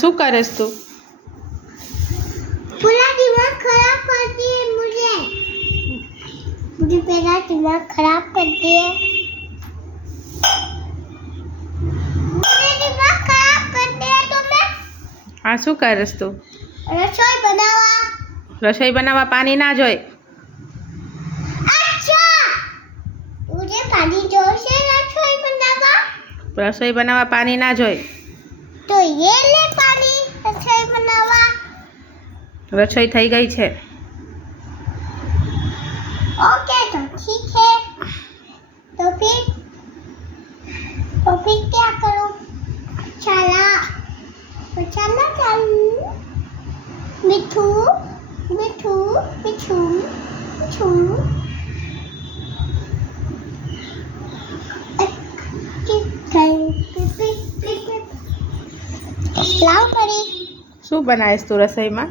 શું કરેસ તું? पूरा दिमाग खराब करती है मुझे मेरा दिमाग खराब करती है मुझे दिमाग खराब करती है तो मैं આ શું કરેસ તું? रसोई बनावा। રસોઈ બનાવવા પાણી ના જોઈ. अच्छा मुझे पानी जोशे रसोई बनावा રસોઈ બનાવવા પાણી ના જોઈ. तो ये ले पानी रसोई बनावा। રસોઈ થઈ ગઈ છે. ओके तो ठीक है तो फिर क्या करूं? चला चालू मिठू मिठू मिठू मिठू लाओ पड़ी। શું બનાવીશ તું રસોઈમાં?